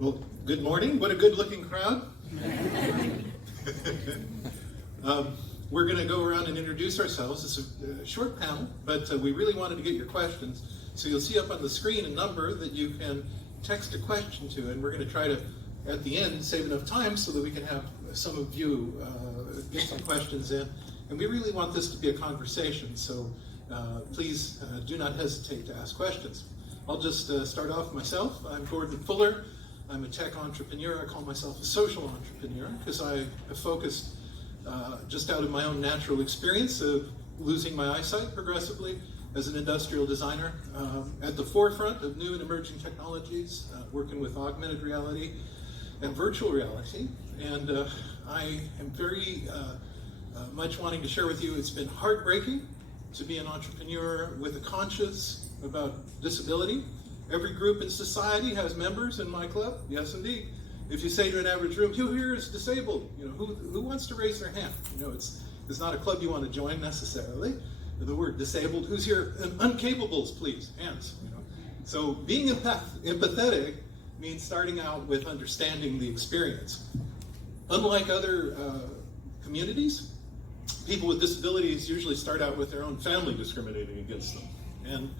Well, good morning. What a good-looking crowd. We're going to go around and introduce ourselves. It's a short panel, but we really wanted to get your questions. So you'll see up on the screen a number that you can text a question to, and we're going to try to, at the end, save enough time so that we can have some of you get some questions in. And we really want this to be a conversation, so please do not hesitate to ask questions. I'll just start off myself. I'm Gordon Fuller. I'm a tech entrepreneur. I call myself a social entrepreneur because I have focused just out of my own natural experience of losing my eyesight progressively as an industrial designer at the forefront of new and emerging technologies, working with augmented reality and virtual reality. And I am very much wanting to share with you, it's been heartbreaking to be an entrepreneur with a conscience about disability. Every group in society has members in my club. Yes, indeed. If you say to an average room, who here is disabled? You know, who wants to raise their hand? You know, it's not a club you want to join necessarily. The word disabled. Who's here? Uncapables, please. Hands. You know. So being empathetic means starting out with understanding the experience. Unlike other communities, people with disabilities usually start out with their own family discriminating against them. And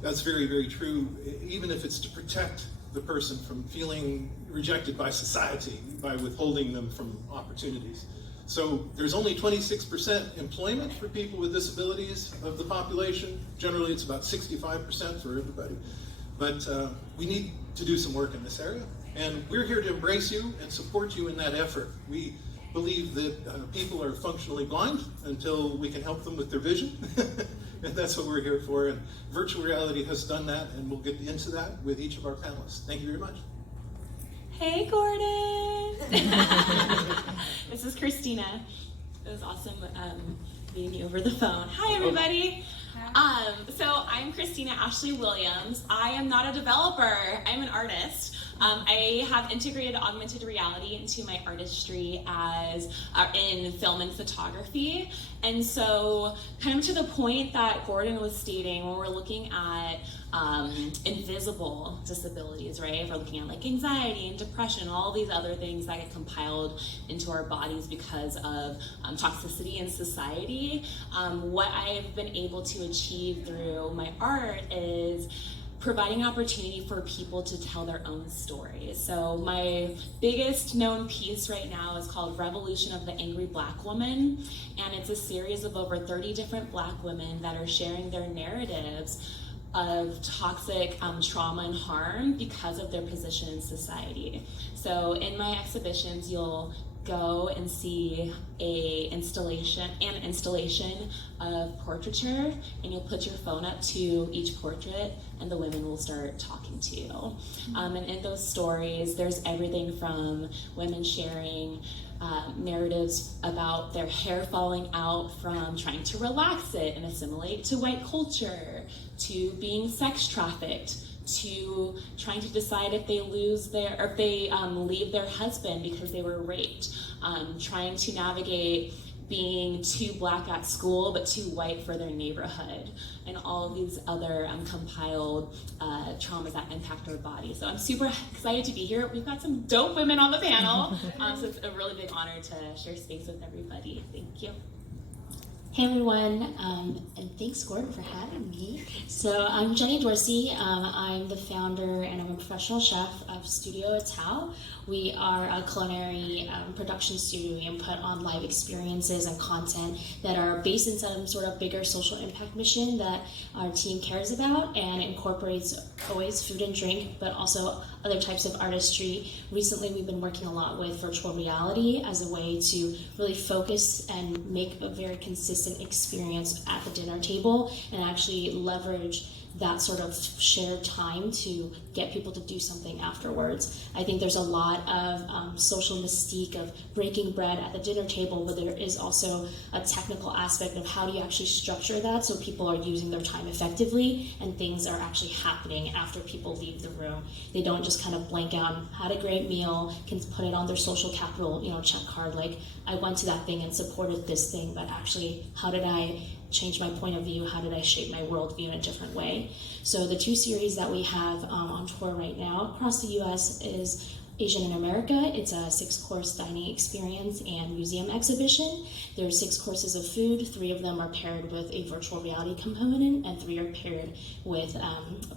that's very, very true, even if it's to protect the person from feeling rejected by society, by withholding them from opportunities. So there's only 26% employment for people with disabilities of the population. Generally, it's about 65% for everybody. But we need to do some work in this area. And we're here to embrace you and support you in that effort. We believe that people are functionally blind until we can help them with their vision. And that's what we're here for. And virtual reality has done that, and we'll get into that with each of our panelists. Thank you very much. Hey, Gordon. This is Kristina. It was awesome meeting you over the phone. Hi, everybody. So I'm Kristina Ashley Williams. I am not a developer. I'm an artist. I have integrated augmented reality into my artistry as in film and photography. And so kind of to the point that Gordon was stating, when we're looking at invisible disabilities, right? If we're looking at like anxiety and depression, all these other things that get compiled into our bodies because of toxicity in society, what I've been able to achieve through my art is providing an opportunity for people to tell their own stories. So my biggest known piece right now is called Revolution of the Angry Black Woman, and it's a series of over 30 different Black women that are sharing their narratives of toxic trauma and harm because of their position in society. So in my exhibitions, you'll go and see an installation of portraiture, and you'll put your phone up to each portrait and the women will start talking to you. And in those stories, there's everything from women sharing narratives about their hair falling out from trying to relax it and assimilate to white culture, to being sex trafficked, to trying to decide if they leave their husband because they were raped, trying to navigate being too Black at school but too white for their neighborhood, and all of these other compiled traumas that impact our body. So I'm super excited to be here. We've got some dope women on the panel, so it's a really big honor to share space with everybody. Thank you. Hey everyone, and thanks Gordon for having me. So I'm Jenny Dorsey. I'm the founder and I'm a professional chef of Studio Ital. We are a culinary production studio. We put on live experiences and content that are based in some sort of bigger social impact mission that our team cares about, and incorporates always food and drink, but also other types of artistry. Recently, we've been working a lot with virtual reality as a way to really focus and make a very consistent experience at the dinner table, and actually leverage that sort of shared time to get people to do something afterwards. I think there's a lot of social mystique of breaking bread at the dinner table, but there is also a technical aspect of how do you actually structure that so people are using their time effectively and things are actually happening after people leave the room. They don't just kind of blank out, had a great meal, can put it on their social capital, check card, like I went to that thing and supported this thing, but actually how did I change my point of view? How did I shape my worldview in a different way? So the 2 series that we have on tour right now across the U.S. is Asian in America. It's a 6-course dining experience and museum exhibition. There are 6 courses of food. 3 of them are paired with a virtual reality component, and 3 are paired with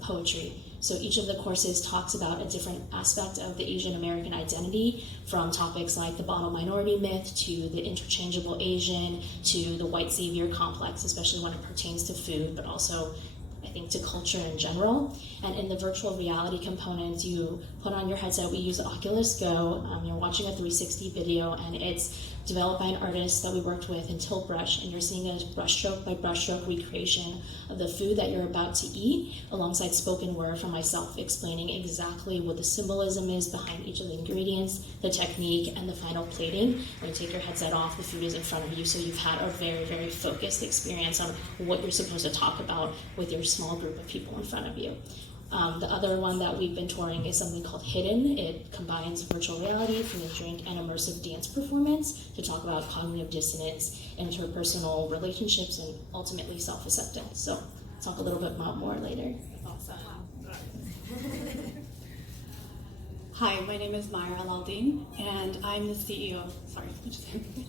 poetry. So each of the courses talks about a different aspect of the Asian American identity, from topics like the bottle minority myth to the interchangeable Asian to the white savior complex, especially when it pertains to food, but also I think to culture in general. And in the virtual reality components, you put on your headset. We use Oculus Go. You're watching a 360 video, and it's developed by an artist that we worked with in Tilt Brush, and you're seeing a brushstroke by brushstroke recreation of the food that you're about to eat, alongside spoken word from myself explaining exactly what the symbolism is behind each of the ingredients, the technique, and the final plating. When you take your headset off, the food is in front of you, so you've had a very, very focused experience on what you're supposed to talk about with your small group of people in front of you. The other one that we've been touring is something called Hidden. It combines virtual reality, food and drink, and immersive dance performance to talk about cognitive dissonance, interpersonal relationships, and ultimately self-acceptance. So I'll talk a little bit more later. Awesome. Hi, my name is Myra LalDin, and I'm the CEO.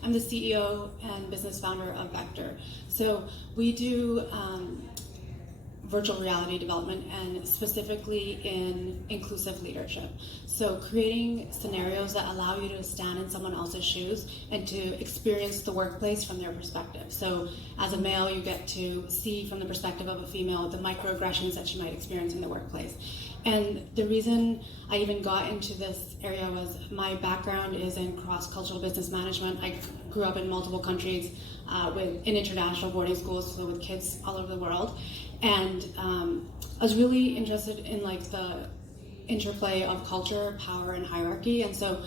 I'm the CEO and business founder of Vector. So we do virtual reality development, and specifically in inclusive leadership. So creating scenarios that allow you to stand in someone else's shoes and to experience the workplace from their perspective. So as a male, you get to see from the perspective of a female the microaggressions that she might experience in the workplace. And the reason I even got into this area was my background is in cross-cultural business management. I grew up in multiple countries in international boarding schools, so with kids all over the world. And I was really interested in like the interplay of culture, power, and hierarchy. And so,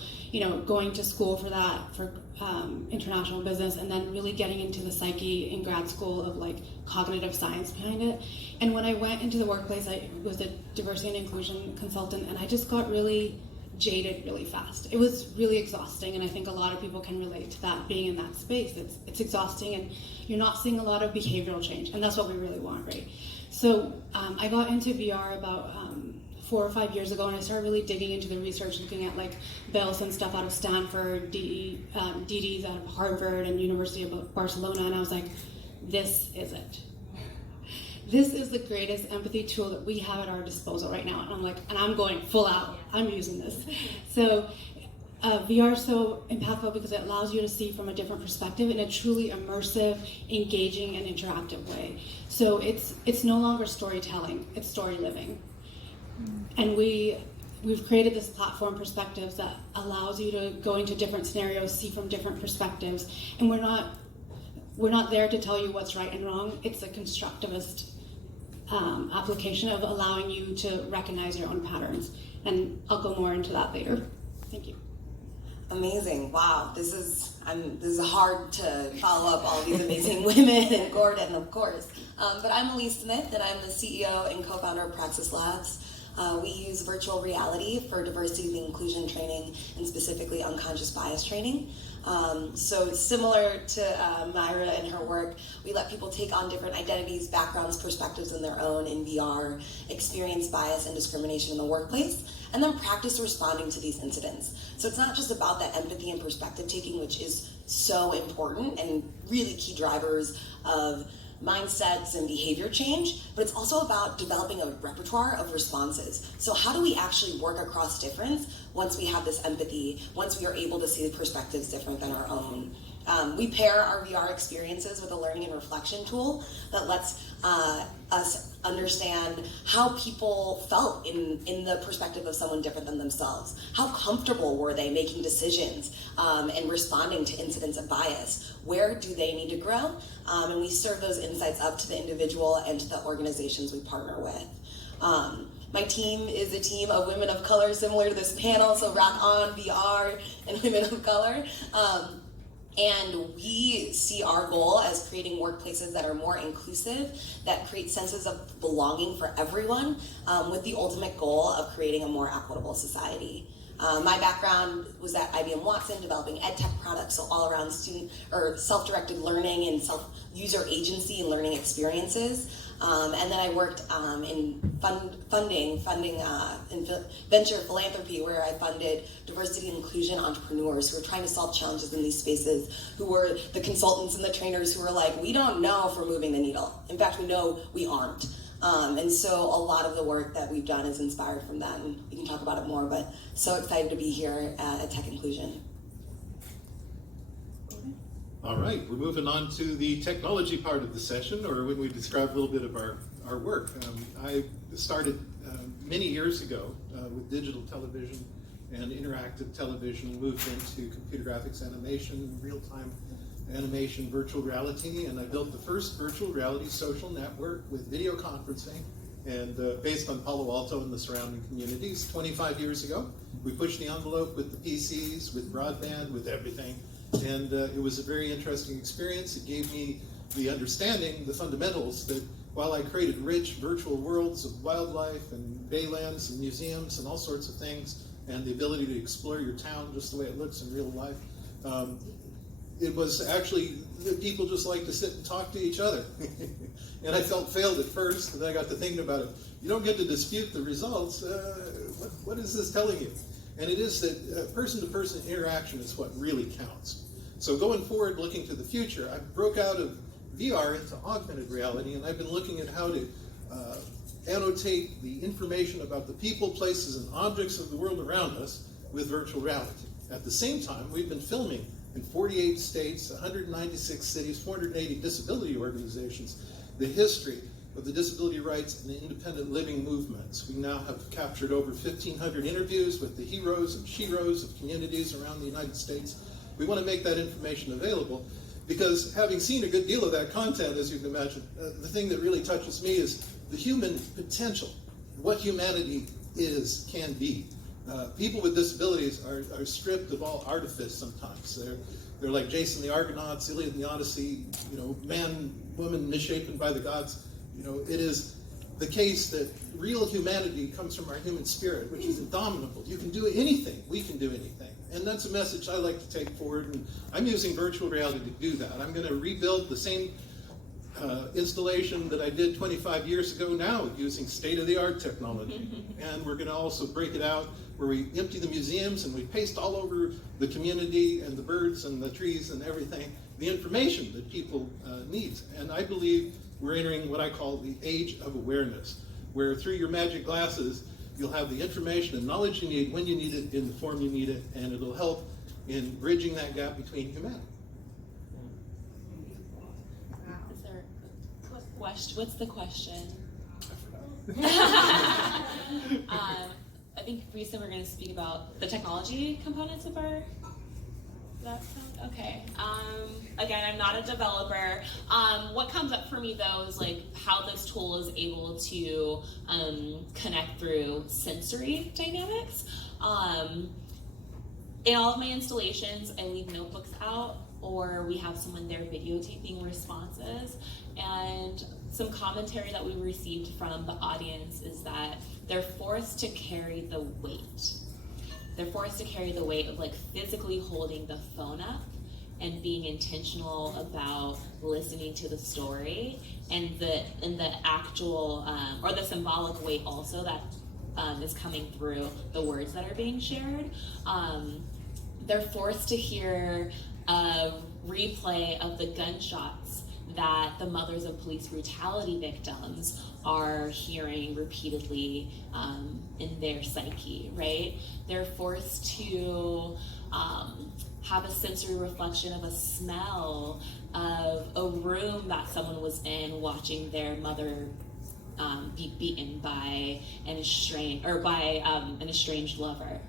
going to school for that, for international business, and then really getting into the psyche in grad school of like cognitive science behind it. And when I went into the workplace, I was a diversity and inclusion consultant, and I just got really jaded really fast. It was really exhausting, and I think a lot of people can relate to that, being in that space. It's exhausting, and you're not seeing a lot of behavioral change, and that's what we really want, right? So I got into VR about 4 or 5 years ago, and I started really digging into the research, looking at like Bells and stuff out of Stanford, DDs out of Harvard and University of Barcelona, and I was like, this is it. This is the greatest empathy tool that we have at our disposal right now. And I'm going full out. I'm using this. So VR is so impactful because it allows you to see from a different perspective in a truly immersive, engaging, and interactive way. So it's no longer storytelling, it's story living. And we've created this platform, Perspectives, that allows you to go into different scenarios, see from different perspectives. And we're not there to tell you what's right and wrong. It's a constructivist application of allowing you to recognize your own patterns. And I'll go more into that later. Thank you. Amazing. Wow. This is hard to follow up all these amazing women and Gordon, of course. But I'm Elise Smity, and I'm the CEO and co-founder of Praxis Labs. We use virtual reality for diversity and inclusion training, and specifically unconscious bias training. So similar to Myra and her work, we let people take on different identities, backgrounds, perspectives in their own in VR, experience bias and discrimination in the workplace, and then practice responding to these incidents. So it's not just about that empathy and perspective taking, which is so important and really key drivers of mindsets and behavior change, but it's also about developing a repertoire of responses. So how do we actually work across difference once we have this empathy, once we are able to see the perspectives different than our own? We pair our VR experiences with a learning and reflection tool that lets us understand how people felt in the perspective of someone different than themselves. How comfortable were they making decisions and responding to incidents of bias? Where do they need to grow? And we serve those insights up to the individual and to the organizations we partner with. My team is a team of women of color similar to this panel, so Rock On, VR, and Women of Color. And we see our goal as creating workplaces that are more inclusive, that create senses of belonging for everyone, with the ultimate goal of creating a more equitable society. My background was at IBM Watson, developing ed tech products, so all around student or self-directed learning and user agency and learning experiences. And then I worked in funding in venture philanthropy, where I funded diversity and inclusion entrepreneurs who were trying to solve challenges in these spaces, who were the consultants and the trainers who were like, we don't know if we're moving the needle. In fact, we know we aren't. And so a lot of the work that we've done is inspired from that, and we can talk about it more, but so excited to be here at Tech Inclusion. All right, we're moving on to the technology part of the session, or when we describe a little bit of our work. I started many years ago with digital television and interactive television, moved into computer graphics animation, real-time animation, virtual reality, and I built the first virtual reality social network with video conferencing, and based on Palo Alto and the surrounding communities 25 years ago. We pushed the envelope with the PCs, with broadband, with everything. And it was a very interesting experience. It gave me the understanding, the fundamentals, that while I created rich virtual worlds of wildlife and baylands and museums and all sorts of things, and the ability to explore your town just the way it looks in real life, it was actually that people just like to sit and talk to each other. And I felt failed at first, and then I got to thinking about it. You don't get to dispute the results. What is this telling you? And it is that person-to-person interaction is what really counts. So going forward, looking to the future, I broke out of VR into augmented reality, and I've been looking at how to annotate the information about the people, places, and objects of the world around us with virtual reality. At the same time, we've been filming in 48 states, 196 cities, 480 disability organizations, the history of the disability rights and the independent living movements. We now have captured over 1,500 interviews with the heroes and sheroes of communities around the United States. We want to make that information available because, having seen a good deal of that content, as you can imagine, the thing that really touches me is the human potential, what humanity can be. People with disabilities are stripped of all artifice sometimes. They're like Jason the Argonauts, Iliad and the Odyssey, man, woman misshapen by the gods. It is the case that real humanity comes from our human spirit, which is indomitable. You can do anything. We can do anything. And that's a message I like to take forward, and I'm using virtual reality to do that. I'm going to rebuild the same installation that I did 25 years ago now using state-of-the-art technology. And we're going to also break it out where we empty the museums and we paste all over the community and the birds and the trees and everything, the information that people need. And I believe we're entering what I call the age of awareness, where through your magic glasses, you'll have the information and knowledge you need when you need it in the form you need it, and it'll help in bridging that gap between humanity. Is there a question? What's the question? I think we said we're going to speak about the technology components of our. That sound okay? Again, I'm not a developer. What comes up for me though is like how this tool is able to connect through sensory dynamics. In all of my installations, I leave notebooks out, or we have someone there videotaping responses. And some commentary that we received from the audience is that they're forced to carry the weight. They're forced to carry the weight of like physically holding the phone up and being intentional about listening to the story, and the actual or the symbolic weight also that is coming through the words that are being shared. They're forced to hear a replay of the gunshots that the mothers of police brutality victims are hearing repeatedly in their psyche, right? They're forced to have a sensory reflection of a smell of a room that someone was in watching their mother be beaten by an estranged lover,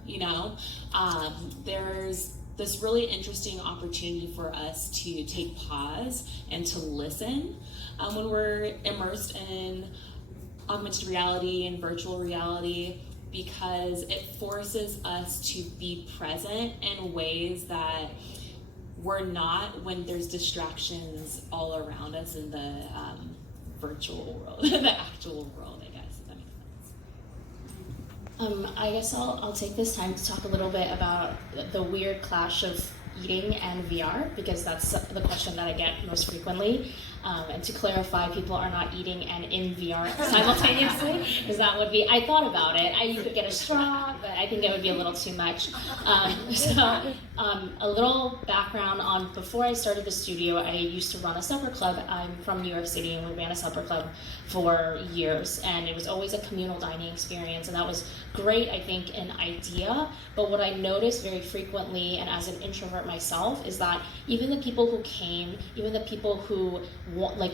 There's this really interesting opportunity for us to take pause and to listen when we're immersed in augmented reality and virtual reality, because it forces us to be present in ways that we're not when there's distractions all around us in the virtual world, the actual world, I guess, if that makes sense. I guess I'll take this time to talk a little bit about the weird clash of eating and VR, because that's the question that I get most frequently. And to clarify, people are not eating and in VR simultaneously, because that would be, I thought about it. You could get a straw, but I think it would be a little too much. A little background on, before I started the studio, I used to run a supper club. I'm from New York City, and we ran a supper club for years, and it was always a communal dining experience, and that was great, I think, an idea. But what I noticed very frequently, and as an introvert myself, is that even the people who came, even the people who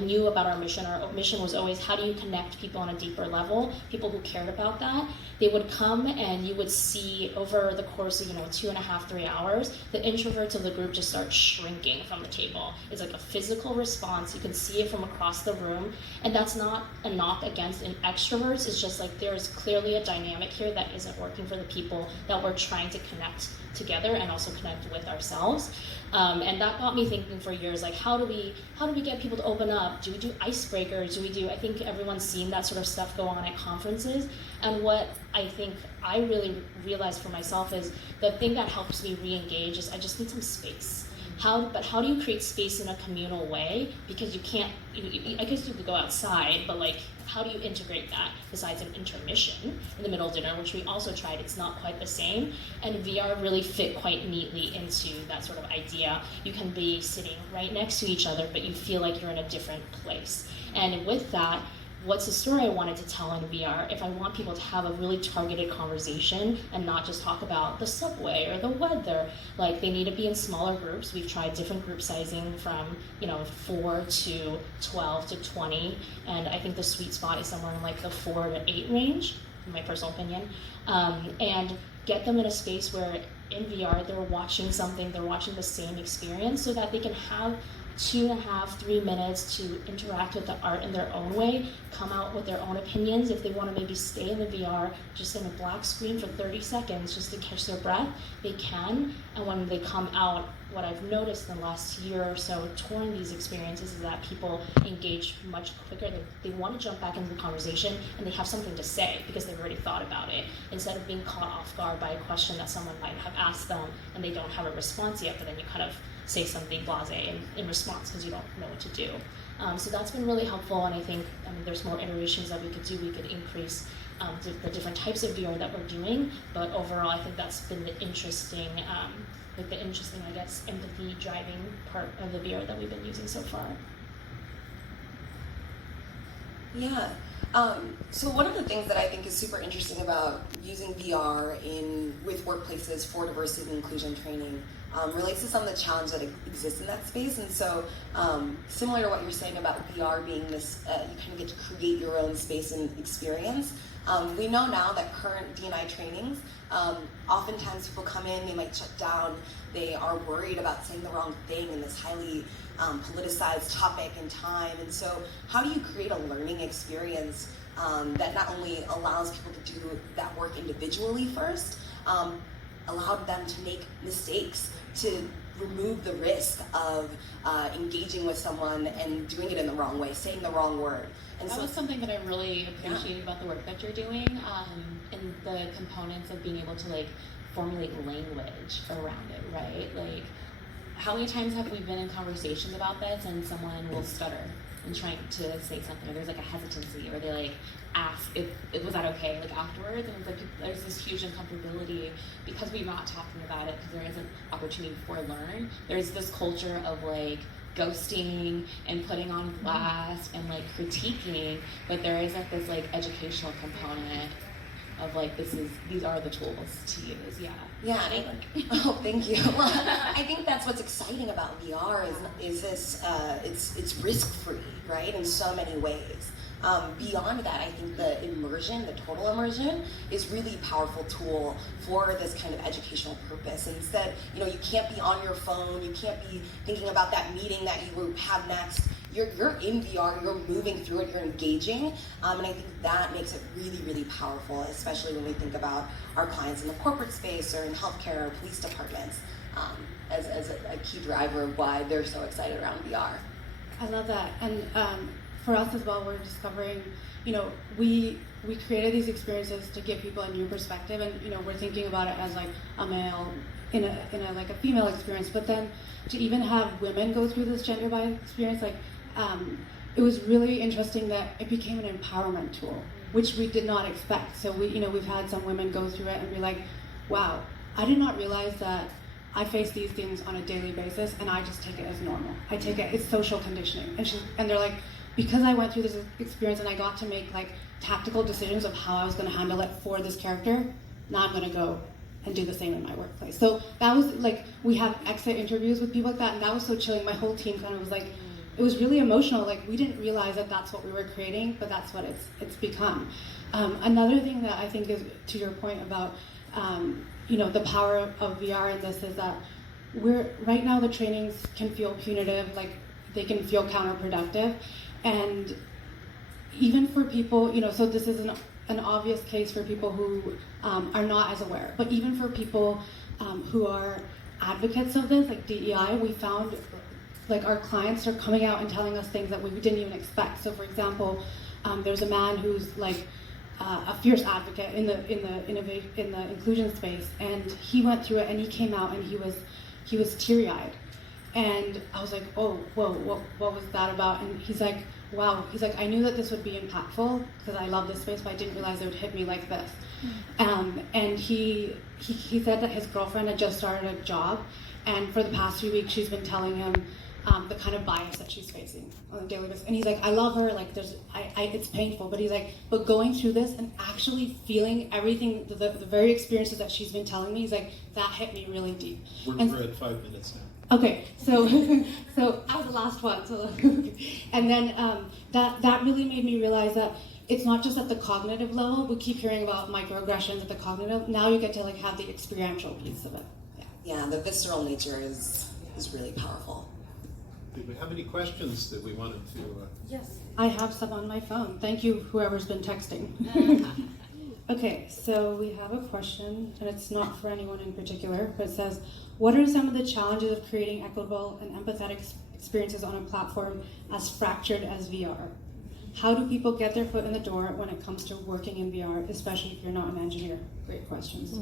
knew about our mission was always, how do you connect people on a deeper level, people who cared about that, they would come, and you would see over the course of 2.5, 3 hours, the introverts of the group just start shrinking from the table. It's like a physical response. You can see it from across the room, and that's not a knock against extroverts. It's just like there's clearly a dynamic here that isn't working for the people that we're trying to connect together and also connect with ourselves. And that got me thinking for years, like, how do we get people to open up? Do we do icebreakers? I think everyone's seen that sort of stuff go on at conferences. And what I think I really realized for myself is the thing that helps me re-engage is I just need some space. But how do you create space in a communal way? Because you can't, I guess you could go outside, but like, how do you integrate that besides an intermission in the middle of dinner, which we also tried? It's not quite the same. And VR really fit quite neatly into that sort of idea. You can be sitting right next to each other, but you feel like you're in a different place. And with that, what's the story I wanted to tell in VR? If I want people to have a really targeted conversation and not just talk about the subway or the weather, like, they need to be in smaller groups. We've tried different group sizing from 4 to 12 to 20, and I think the sweet spot is somewhere in like the 4 to 8 range, in my personal opinion. And get them in a space where in VR they're watching something, they're watching the same experience, so that they can have 2.5, 3 minutes to interact with the art in their own way, come out with their own opinions. If they want to maybe stay in the VR just in a black screen for 30 seconds just to catch their breath, they can. And when they come out, what I've noticed in the last year or so touring these experiences is that people engage much quicker. They want to jump back into the conversation, and they have something to say because they've already thought about it, instead of being caught off guard by a question that someone might have asked them and they don't have a response yet, but then you kind of say something blasé in response because you don't know what to do. So that's been really helpful, and I think there's more iterations that we could do. We could increase the different types of VR that we're doing, but overall I think that's been the interesting, I guess, empathy driving part of the VR that we've been using so far. Yeah. So one of the things that I think is super interesting about using VR with workplaces for diversity and inclusion training relates to some of the challenges that exist in that space. And so similar to what you're saying about VR being this, you kind of get to create your own space and experience. We know now that current D&I trainings, oftentimes people come in, they might shut down, they are worried about saying the wrong thing in this highly politicized topic and time. And so how do you create a learning experience that not only allows people to do that work individually first, allowed them to make mistakes, to remove the risk of engaging with someone and doing it in the wrong way, saying the wrong word. And that was something that I really appreciated about the work that you're doing, and the components of being able to like formulate language around it, right? Like, how many times have we been in conversations about this and someone will stutter in trying to say something, or there's like a hesitancy, or they like ask if was that okay, like afterwards, and it's like there's this huge uncomfortability because we're not talking about it, because there isn't opportunity for learn. There's this culture of like ghosting and putting on blast and like critiquing, but there isn't this like educational component of like these are the tools to use. Yeah. Oh, thank you. Well, I think that's what's exciting about VR is this it's risk-free, right, in so many ways. Beyond that, I think the immersion, the total immersion, is really a powerful tool for this kind of educational purpose. Instead, you can't be on your phone, you can't be thinking about that meeting that you have next. You're in VR, you're moving through it, you're engaging, and I think that makes it really, really powerful, especially when we think about our clients in the corporate space or in healthcare or police departments, as a key driver of why they're so excited around VR. I love that. And for us as well, we're discovering, we we created these experiences to give people a new perspective, and we're thinking about it as like a male in a like a female experience, but then to even have women go through this gender bias experience, like it was really interesting that it became an empowerment tool, which we did not expect. So we've had some women go through it and be like, wow, I did not realize that I face these things on a daily basis, and I just take it as normal. I take it, it's social conditioning. And they're like, because I went through this experience and I got to make like tactical decisions of how I was going to handle it for this character, now I'm going to go and do the same in my workplace. So that was like, we have exit interviews with people like that, and that was so chilling. My whole team kind of was like, it was really emotional. Like, we didn't realize that that's what we were creating, but that's what it's become. Another thing that I think is, to your point about, the power of VR in this, is that right now the trainings can feel punitive, like they can feel counterproductive. And even for people, so this is an obvious case for people who are not as aware, but even for people who are advocates of this, like DEI, we found like our clients are coming out and telling us things that we didn't even expect. So for example, there's a man who's like a fierce advocate in the inclusion space, and he went through it and he came out and he was teary-eyed. And I was like, oh, whoa, what was that about? And he's like, wow, I knew that this would be impactful because I love this space, but I didn't realize it would hit me like this. And he said that his girlfriend had just started a job, and for the past 3 weeks she's been telling him the kind of bias that she's facing on a daily basis. And he's like, I love her, like it's painful, but he's like, but going through this and actually feeling everything, the very experiences that she's been telling me, he's like, that hit me really deep. We're at 5 minutes now. Okay, so I was the last one. So, and then that really made me realize that it's not just at the cognitive level. We keep hearing about microaggressions at the cognitive. Now you get to like have the experiential piece of it. Yeah, the visceral nature is really powerful. Did we have any questions that we wanted to? Yes, I have some on my phone. Thank you, whoever's been texting. Okay, so we have a question, and it's not for anyone in particular, but it says, what are some of the challenges of creating equitable and empathetic experiences on a platform as fractured as VR? How do people get their foot in the door when it comes to working in VR, especially if you're not an engineer? Great questions.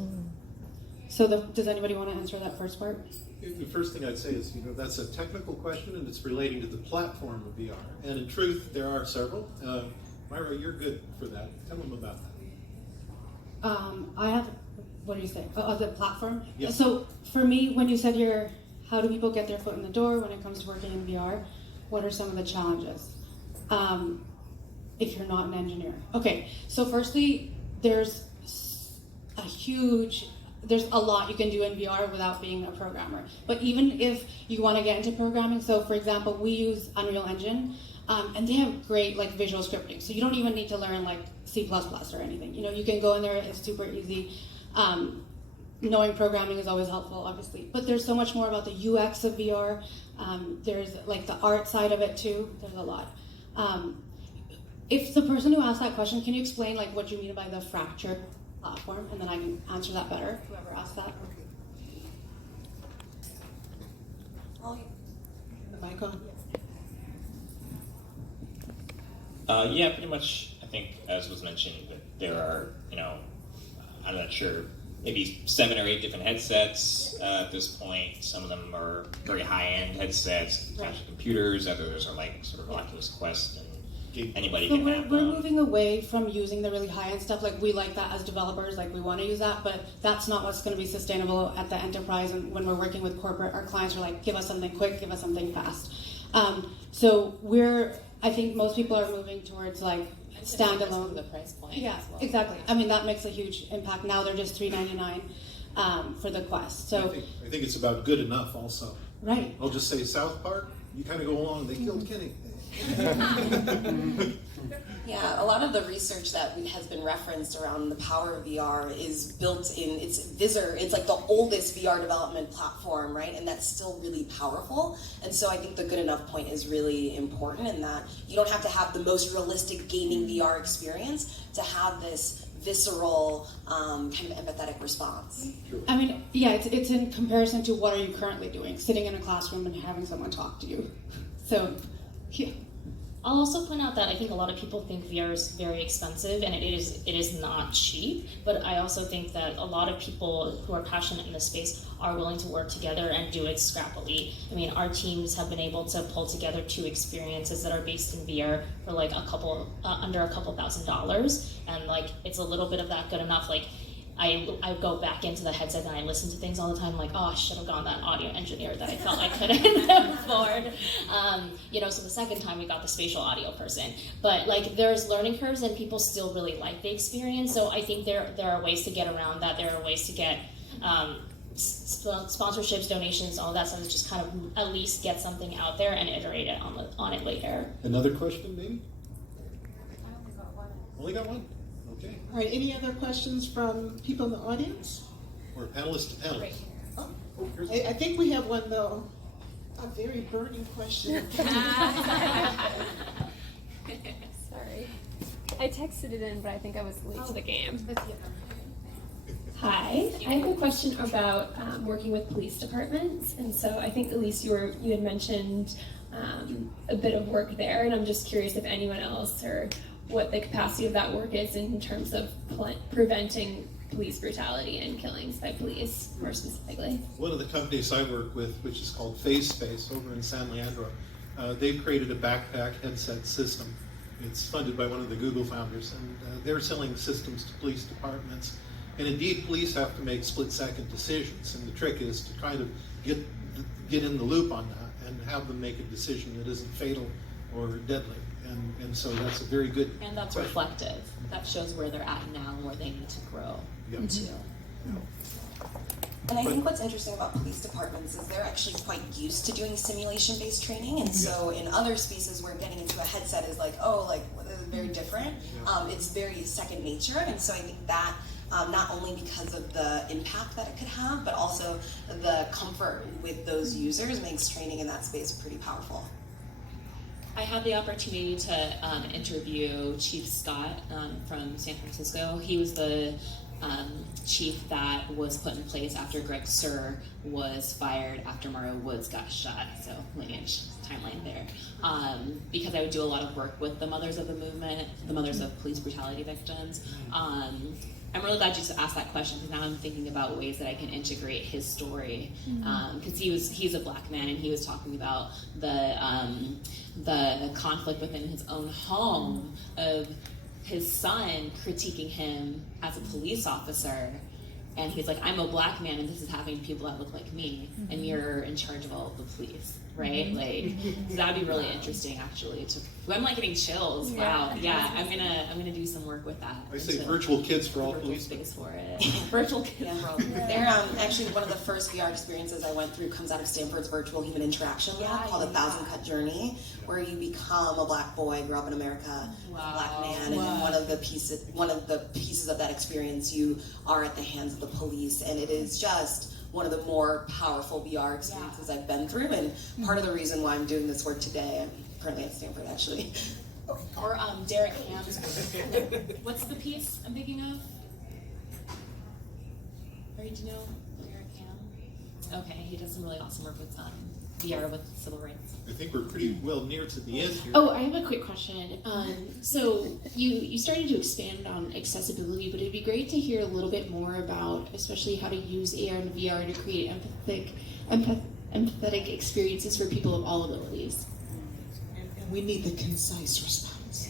So does anybody want to answer that first part? The first thing I'd say is, that's a technical question, and it's relating to the platform of VR. And in truth, there are several. Myra, you're good for that. Tell them about that. I have, what do you say? The platform? Yes. So for me, when you said how do people get their foot in the door when it comes to working in VR, what are some of the challenges? If you're not an engineer. Okay, so firstly, there's a lot you can do in VR without being a programmer. But even if you want to get into programming, so for example, we use Unreal Engine, and they have great like visual scripting. So you don't even need to learn like C++ or anything. You can go in there, it's super easy. Knowing programming is always helpful, obviously. But there's so much more about the UX of VR. There's like the art side of it too. There's a lot. If the person who asked that question, can you explain like what you mean by the fractured platform, and then I can answer that better, whoever asked that. The mic on? Yeah, pretty much, I think, as was mentioned, that there are, I'm not sure, maybe 7 or 8 different headsets at this point. Some of them are very high-end headsets, attached to computers, others are like sort of Oculus Quest, and anybody so can have we're moving away from using the really high-end stuff. Like, we like that as developers, like we want to use that, but that's not what's going to be sustainable at the enterprise. And when we're working with corporate, our clients are like, give us something quick, give us something fast. So I think most people are moving towards like standalone. The price point. Yeah, as well. exactly. I mean, that makes a huge impact. Now they're just $399 for the Quest. So I think it's about good enough also. right. I'll just say South Park, you kind of go along, they killed Kenny. Yeah, a lot of the research that has been referenced around the power of VR is built in, it's like the oldest VR development platform, right? And that's still really powerful. And so I think the good enough point is really important in that you don't have to have the most realistic gaming VR experience to have this visceral, kind of empathetic response. Sure. I mean, yeah, it's in comparison to what are you currently doing? Sitting in a classroom and having someone talk to you. So, yeah. I'll also point out that I think a lot of people think VR is very expensive, and it is not cheap, but I also think that a lot of people who are passionate in this space are willing to work together and do it scrappily. I mean, our teams have been able to pull together 2 experiences that are based in VR for like under a couple $1,000s, and like it's a little bit of that good enough. Like I go back into the headset and I listen to things all the time, like, oh, I should have gone that audio engineer that I felt I couldn't afford. So the second time we got the spatial audio person. But like there's learning curves and people still really like the experience. So I think there are ways to get around that. There are ways to get sponsorships, donations, all that stuff, is just kind of at least get something out there and iterate it on it later. Another question, maybe? Only got one? Okay. All right, any other questions from people in the audience? Or panelist to panelist? Oh, Here's I think we have one, though. A very burning question. Sorry. I texted it in, but I think I was late to the game. Hi, I have a question about working with police departments, and so I think Elise, you had mentioned a bit of work there, and I'm just curious if anyone else or what the capacity of that work is in terms of preventing police brutality and killings by police, more specifically. One of the companies I work with, which is called Phase Space over in San Leandro, they've created a backpack headset system. It's funded by one of the Google founders, and they're selling systems to police departments. And indeed, police have to make split-second decisions, and the trick is to kind of get in the loop on that and have them make a decision that isn't fatal or deadly. And so that's a very good And that's question. reflective. That shows where they're at now and where they need to grow to. And I think what's interesting about police departments is they're actually quite used to doing simulation-based training, and so in other spaces where getting into a headset is like, very different. It's very second nature, and so I think that not only because of the impact that it could have, but also the comfort with those users makes training in that space pretty powerful. I had the opportunity to interview Chief Scott from San Francisco. He was the chief that was put in place after Greg Sir was fired after Mario Woods got shot. So lineage timeline there. Because I would do a lot of work with the mothers of the movement, the mothers of police brutality victims. I'm really glad you asked that question, because now I'm thinking about ways that I can integrate his story. Because he's a black man, and he was talking about the conflict within his own home of his son critiquing him as a police officer. And he's like, I'm a black man, and this is happening to people that look like me, and you're in charge of all of the police, right? Like, so that'd be really interesting, actually. I'm like getting chills. Wow, yeah. I'm gonna do some work with that. I say virtual kids for all police. Space for it. Virtual kids for all police. They're actually one of the first VR experiences I went through comes out of Stanford's virtual human interaction lab called 1,000 Cut Journey, where you become a black boy, grew up in America, a black man, and then one of the pieces of that experience, you are at the hands of the police, and it is just one of the more powerful VR experiences I've been through, and part of the reason why I'm doing this work today. I'm currently at Stanford, actually. Or Derek Ham's. What's the piece I'm thinking of? Right, do you know Derek Ham? Okay, he does some really awesome work with VR with civil rights. I think we're pretty well near to the end here. Oh, I have a quick question. So you started to expand on accessibility, but it'd be great to hear a little bit more about, especially how to use AR and VR to create empathetic experiences for people of all abilities. And we need the concise response.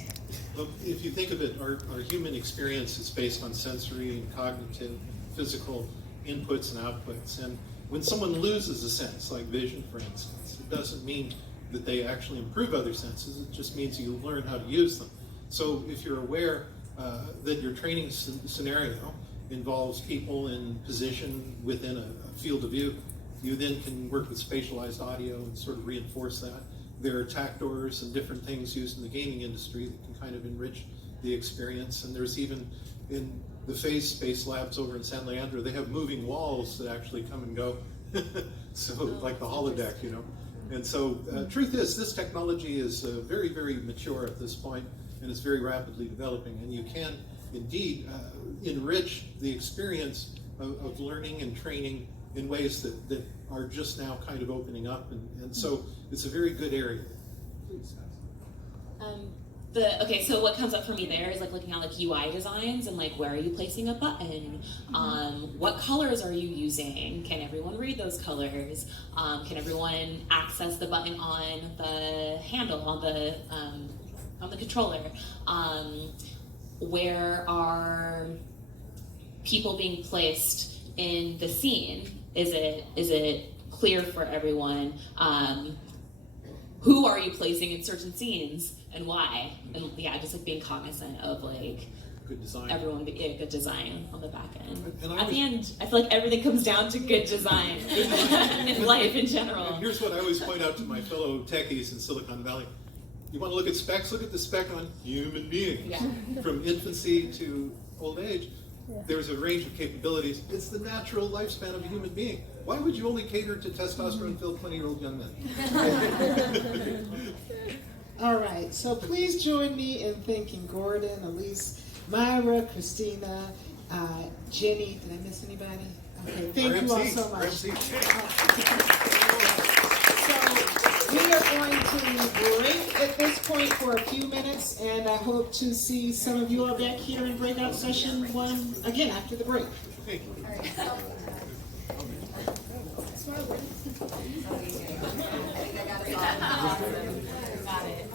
Well, if you think of it, our human experience is based on sensory and cognitive, physical inputs and outputs. And when someone loses a sense, like vision, for instance, it doesn't mean that they actually improve other senses. It just means you learn how to use them. So if you're aware that your training scenario involves people in position within a field of view, you then can work with spatialized audio and sort of reinforce that. There are tactors and different things used in the gaming industry that can kind of enrich the experience. And there's even in the Phase Space labs over in San Leandro, they have moving walls that actually come and go. So like the holodeck, you know. And so truth is, this technology is very, very mature at this point, and it's very rapidly developing. And you can indeed enrich the experience of learning and training in ways that are just now kind of opening up. And so it's a very good area. Please. So what comes up for me there is like looking at like UI designs and like where are you placing a button? What colors are you using? Can everyone read those colors? Can everyone access the button on the handle, on the controller? Where are people being placed in the scene? Is it clear for everyone? Who are you placing in certain scenes and why? And yeah, just like being cognizant of like Good design. everyone, good design on the back end. And At the end, I feel like everything comes down to good design in life in general. And here's what I always point out to my fellow techies in Silicon Valley. You want to look at specs? Look at the spec on human beings. Yeah. From infancy to old age, there's a range of capabilities. It's the natural lifespan of a human being. Why would you only cater to testosterone-filled 20-year-old young men? All right, so please join me in thanking Gordon, Elise, Myra, Kristina, Jenny. Did I miss anybody? Okay, thank you all so much. So we are going to break at this point for a few minutes, and I hope to see some of you all back here in breakout session 1 again after the break. Hey. Got it.